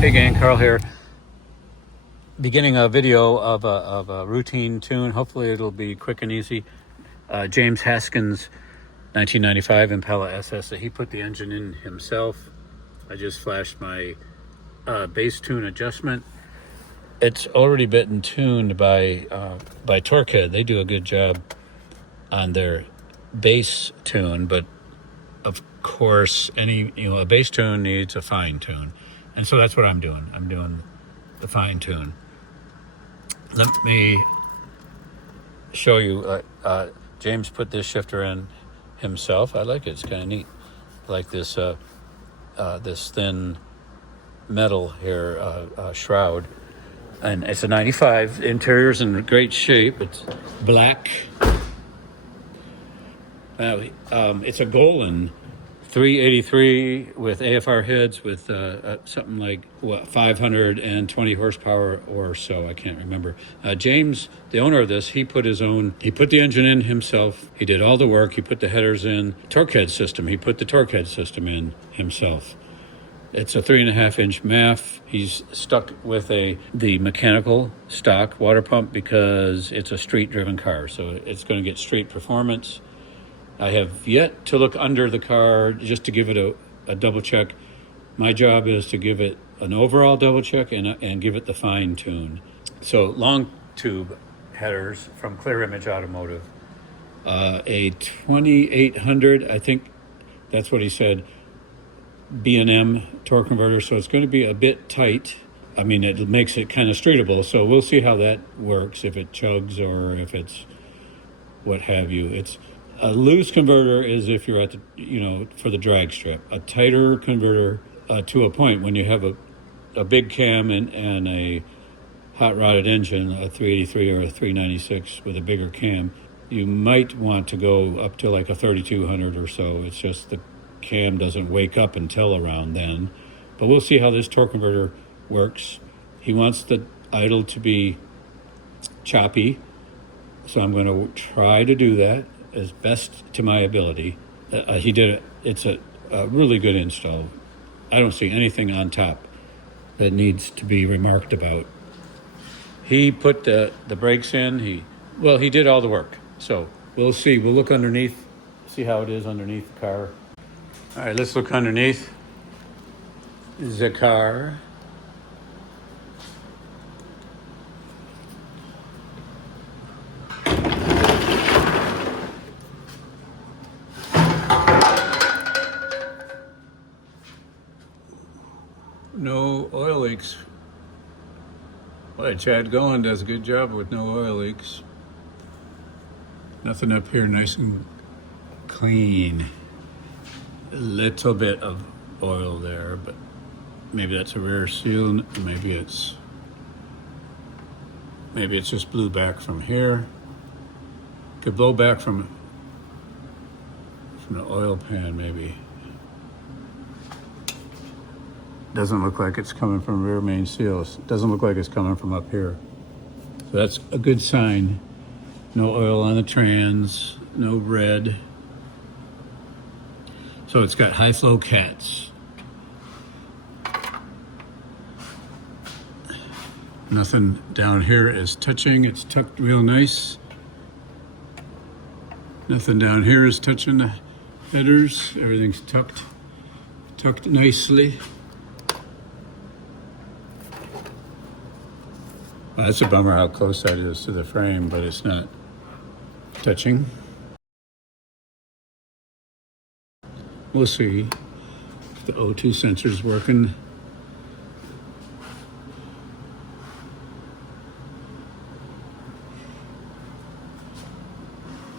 Hey gang, Carl here. Beginning a video of a routine tune. Hopefully it'll be quick and easy. James Haskins 1995 Impala SS. He put the engine in himself. I just flashed my bass tune adjustment. It's already been tuned by Torquehead. They do a good job on their bass tune, but of course a bass tune needs a fine tune. And so that's what I'm doing. I'm doing the fine tune. Let me show you. James put this shifter in himself. I like it. It's kind of neat. I like this this thin metal here shroud, and it's a 95. The interior's in great shape. It's black. It's a Golen 383 with AFR heads with something like 520 horsepower or so. I can't remember. James, the owner of this, he put the engine in himself. He did all the work. He put the headers in. Torquehead system. He put the Torquehead system in himself. It's a 3.5-inch MAF. He's stuck with the mechanical stock water pump because it's a street-driven car, so it's going to get street performance. I have yet to look under the car just to give it a double check. My job is to give it an overall double check and give it the fine tune. So long tube headers from Clear Image Automotive. A 2800, I think that's what he said, B&M torque converter. So it's going to be a bit tight. I mean, it makes it kind of streetable. So we'll see how that works, if it chugs or if it's what have you. It's a loose converter is if you're at the, for the drag strip. A tighter converter to a point when you have a big cam and a hot rodded engine, a 383 or a 396 with a bigger cam, you might want to go up to like a 3200 or so. It's just the cam doesn't wake up until around then. But we'll see how this torque converter works. He wants the idle to be choppy, so I'm going to try to do that as best to my ability. He did it. It's a really good install. I don't see anything on top that needs to be remarked about. He put the brakes in. He did all the work. So we'll see. We'll look underneath, see how it is underneath the car. All right, let's look underneath the car. No oil leaks. Boy, Chad Golen does a good job with no oil leaks. Nothing up here, nice and clean. A little bit of oil there, but maybe that's a rear seal. Maybe it's just blew back from here. Could blow back from the oil pan, maybe. Doesn't look like it's coming from rear main seals. Doesn't look like it's coming from up here. So that's a good sign. No oil on the trans, no red. So it's got high flow cats. Nothing down here is touching. It's tucked real nice. Nothing down here is touching the headers. Everything's tucked nicely. Well, that's a bummer how close that is to the frame, but it's not touching. We'll see if the O2 sensor's working.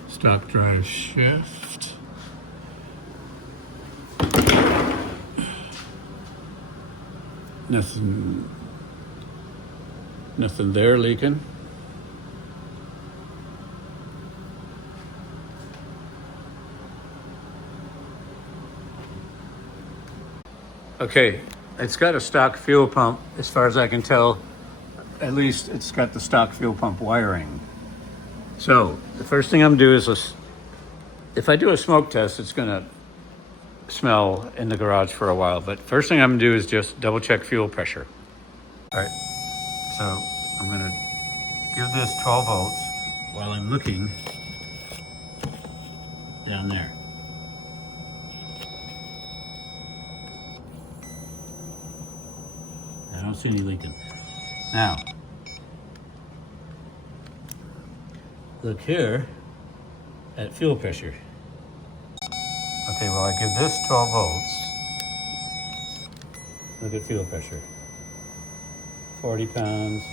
Stop drive shift. Nothing there leaking. Okay, it's got a stock fuel pump, as far as I can tell. At least it's got the stock fuel pump wiring. So the first thing I'm gonna do is, if I do a smoke test, it's gonna smell in the garage for a while. But first thing I'm gonna do is just double check fuel pressure. All right, so I'm gonna give this 12 volts while I'm looking down there. I don't see any leaking. Now, look here at fuel pressure. Okay, well, I give this 12 volts. Look at fuel pressure. 40 pounds.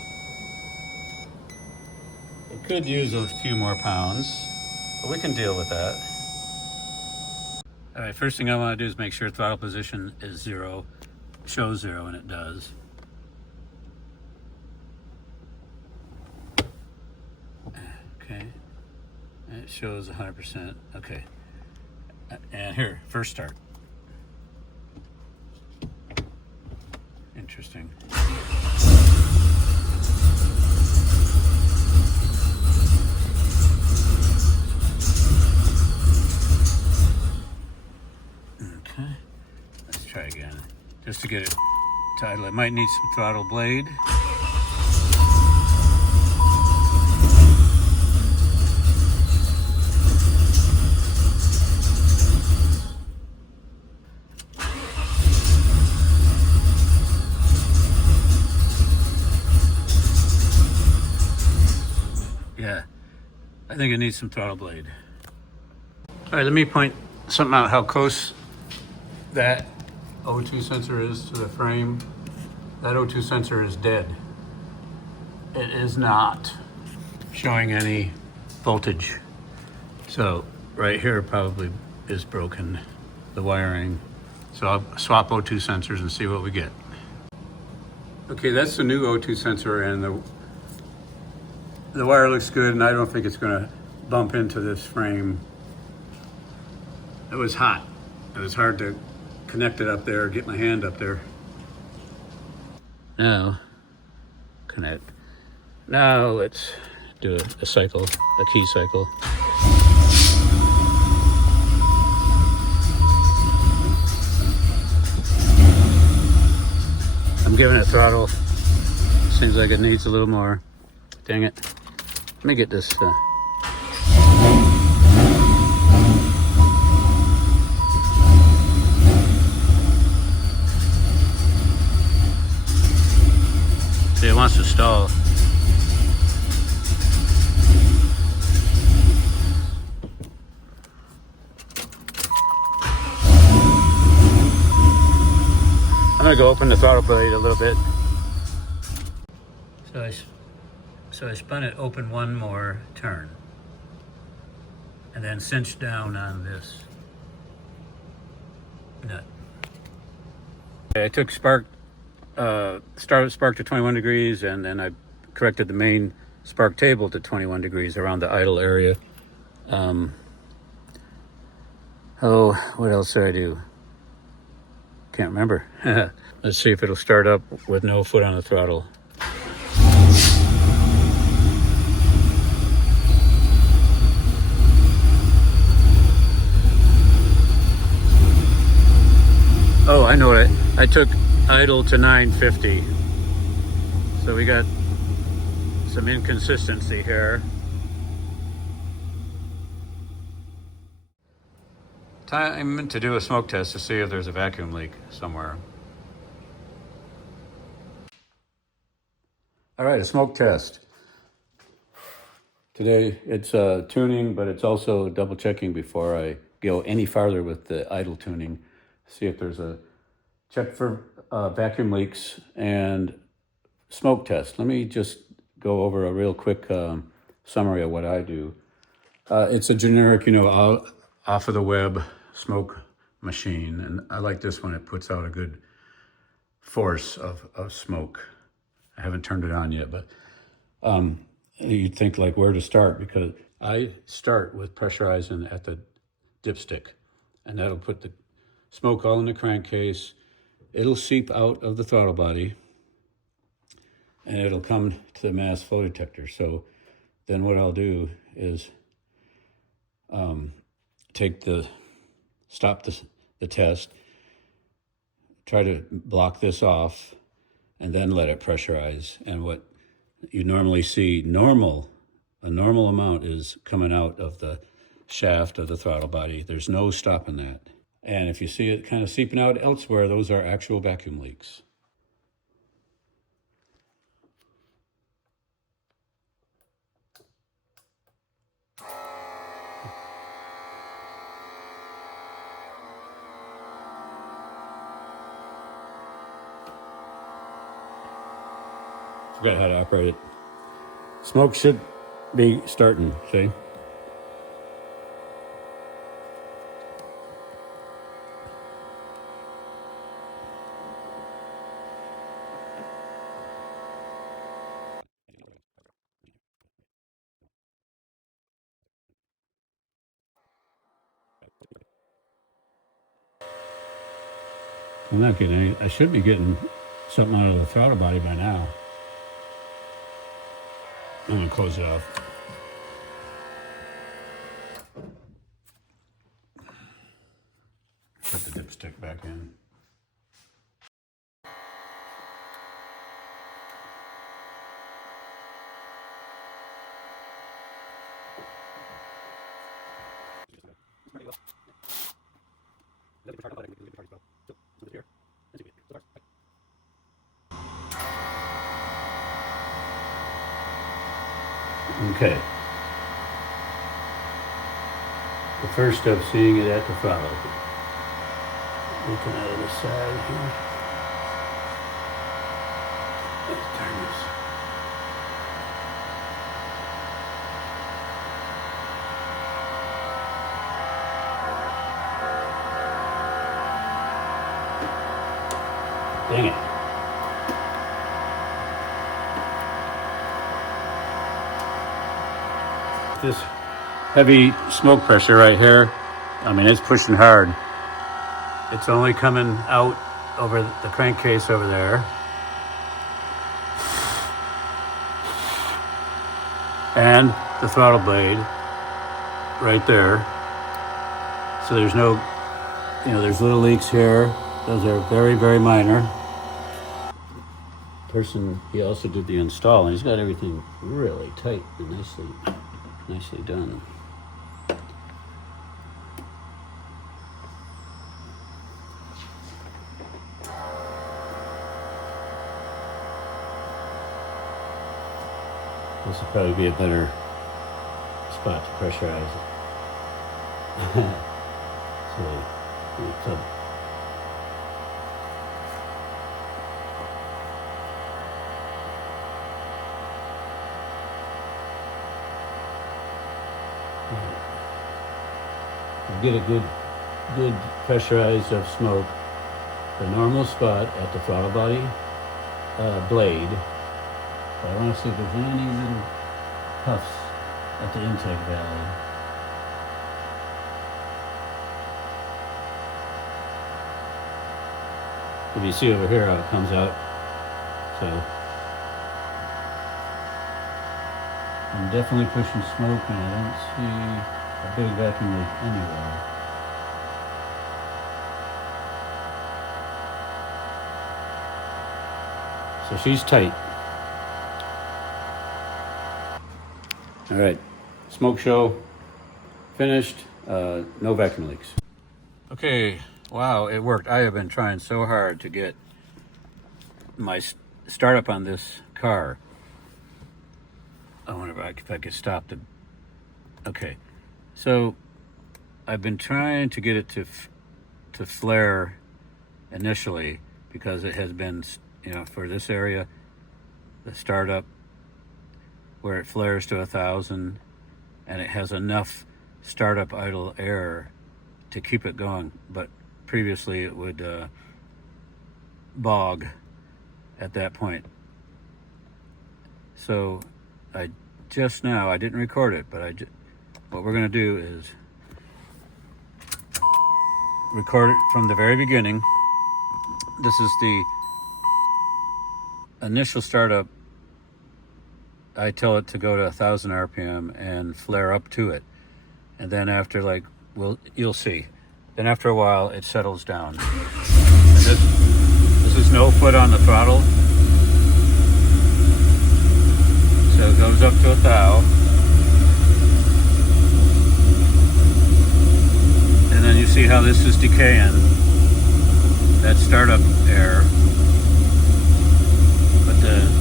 It could use a few more pounds, but we can deal with that. All right, first thing I want to do is make sure throttle position is 0, shows 0, and it does. Okay, and it shows 100%. Okay, and here, first start. Interesting. Okay, let's try again. Just to get it to idle, it might need some throttle blade. Yeah, I think it needs some throttle blade. All right, let me point something out, how close that O2 sensor is to the frame. That O2 sensor is dead. It is not showing any voltage. So right here probably is broken, the wiring. So I'll swap O2 sensors and see what we get. Okay, that's the new O2 sensor, and the wire looks good, and I don't think it's gonna bump into this frame. It was hot. It was hard to connect it up there, get my hand up there. Now, connect. Now let's do a cycle, a key cycle. I'm giving it throttle. Seems like it needs a little more. Dang it. Let me get this. See, it wants to stall. I'm gonna go open the throttle blade a little bit. So I spun it open one more turn, and then cinched down on this nut. I took started spark to 21 degrees, and then I corrected the main spark table to 21 degrees around the idle area. Oh, what else did I do? Can't remember. Let's see if it'll start up with no foot on the throttle. Oh, I know it. I took idle to 950. So we got some inconsistency here. Time to do a smoke test to see if there's a vacuum leak somewhere. All right, a smoke test. Today it's tuning, but it's also double checking before I go any farther with the idle tuning. See if there's a check for vacuum leaks and smoke test. Let me just go over a real quick summary of what I do. It's a generic, off of the web smoke machine, and I like this one. It puts out a good force of smoke. I haven't turned it on yet, but you'd think like where to start, because I start with pressurizing at the dipstick, and that'll put the smoke all in the crankcase. It'll seep out of the throttle body, and it'll come to the mass flow detector. So then what I'll do is stop the test, try to block this off, and then let it pressurize. And what you normally see, a normal amount is coming out of the shaft of the throttle body. There's no stopping that. And if you see it kind of seeping out elsewhere, those are actual vacuum leaks. Forgot how to operate it. Smoke should be starting, see? I'm not getting any. I should be getting something out of the throttle body by now. I'm gonna close it off. Put the dipstick back in. Okay. The first step, seeing it at the throttle. Looking out of the side here. Let's turn this. Dang it. This heavy smoke pressure right here, I mean, it's pushing hard. It's only coming out over the crankcase over there. And the throttle blade right there. So there's no, there's little leaks here. Those are very, very minor. He also did the install, and he's got everything really tight and nicely done. This would probably be a better spot to pressurize it. So, get a good pressurize of smoke. The normal spot at the throttle body blade. But I want to see if there's any little puffs at the intake valve. If you see over here how it comes out. So I'm definitely pushing smoke, and I don't see a big vacuum leak anywhere. So she's tight. All right, smoke show finished, no vacuum leaks. Okay, wow, it worked. I have been trying so hard to get my startup on this car. I wonder if I could stop the, okay. So I've been trying to get it to flare initially, because it has been, for this area, the startup, where it flares to 1,000, and it has enough startup idle air to keep it going. But previously it would bog at that point. So I didn't record it, but what we're going to do is record it from the very beginning. This is the initial startup I tell it to go to 1,000 RPM and flare up to it. And then after you'll see. Then after a while, it settles down. And this is no foot on the throttle. So it goes up to 1,000. And then you see how this is decaying. That startup air. But the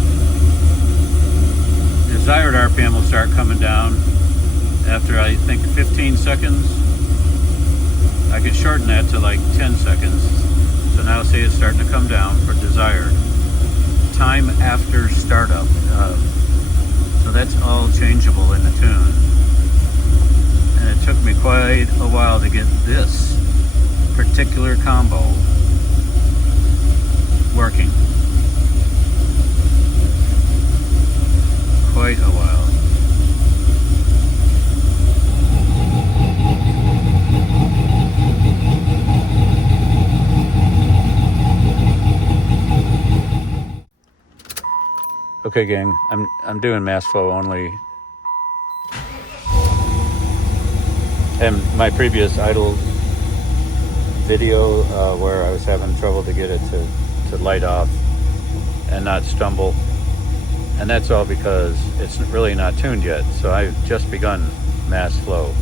desired RPM will start coming down after, I think, 15 seconds. I could shorten that to like 10 seconds. So now see it's starting to come down for desired. Time after startup. So that's all changeable in the tune. And it took me quite a while to get this particular combo working. Quite a while. Okay, gang, I'm doing mass flow only. And my previous idle video where I was having trouble to get it to light off and not stumble. And that's all because it's really not tuned yet. So I've just begun mass flow.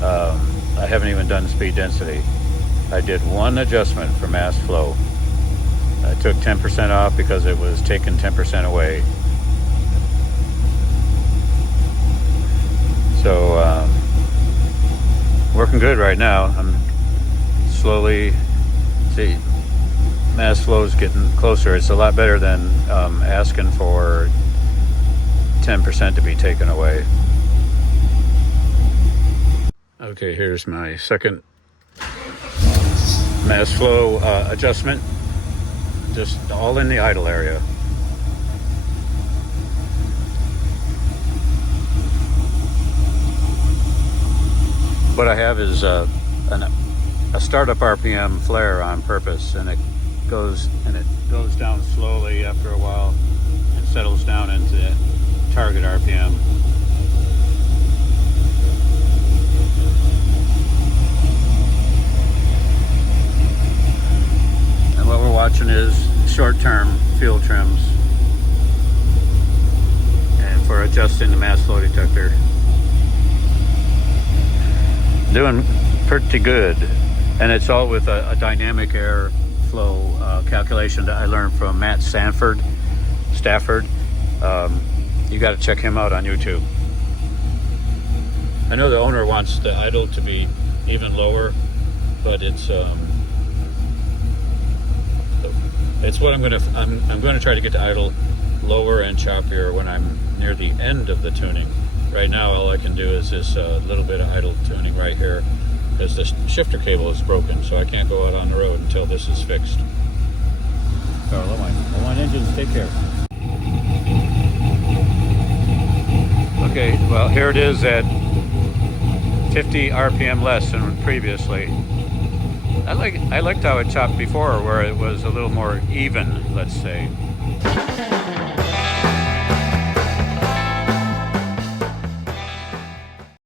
I haven't even done speed density. I did one adjustment for mass flow. I took 10% off because it was taking 10% away. So working good right now. I'm slowly, see, mass flow is getting closer. It's a lot better than asking for 10% to be taken away. Okay, here's my second mass flow adjustment. Just all in the idle area. What I have is a startup RPM flare on purpose, and it goes down slowly after a while and settles down into the target RPM. And what we're watching is short-term fuel trims and for adjusting the mass flow detector. Doing pretty good, and it's all with a dynamic air flow calculation that I learned from Matt Stafford. You got to check him out on YouTube. I know the owner wants the idle to be even lower, but it's what I'm going to try to get the idle lower and choppier when I'm near the end of the tuning. Right now, all I can do is this little bit of idle tuning right here, because the shifter cable is broken, so I can't go out on the road until this is fixed. Carl, I want engines, take care. Okay, well, here it is at 50 RPM less than previously. I liked how it chopped before, where it was a little more even, let's say.